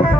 আর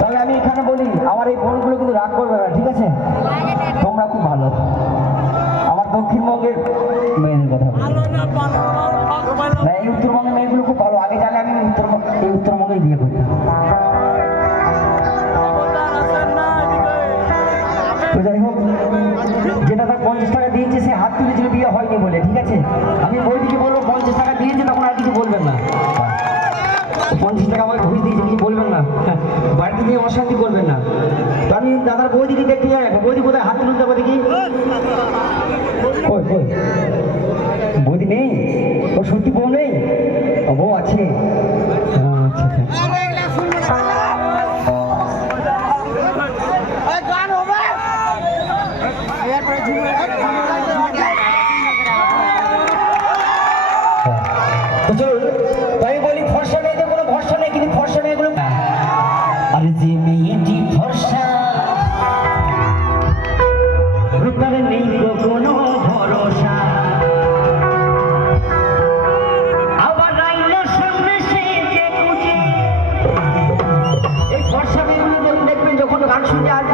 তবে আমি এখানে বলি, আমার এই বোনগুলো রাগ করবে না, ঠিক আছে? তোমরা খুব ভালো। আমার দক্ষিণবঙ্গের মেয়েদের মেয়েগুলো খুব ভালো। আগে জানলে আমি এই উত্তরবঙ্গে বিয়ে করি। যাই হোক, যেটা তার পঞ্চাশ টাকা দিয়েছে, সে হাত তুলেছিল, বিয়ে হয়নি বলে, ঠিক আছে? আমি বইদিকে বলব বাড়িতে অশান্তি করবেন না। তো আমি দাদার বৌদিকে দেখতে যাই বৌদি কোথায়? হাত তুলতে পারে দেখি। বৌদি নেই? ও সত্যি বউ নেই? বউ আছে। আচ্ছা আচ্ছা। তাই বলি, ফর্সা ya, ya.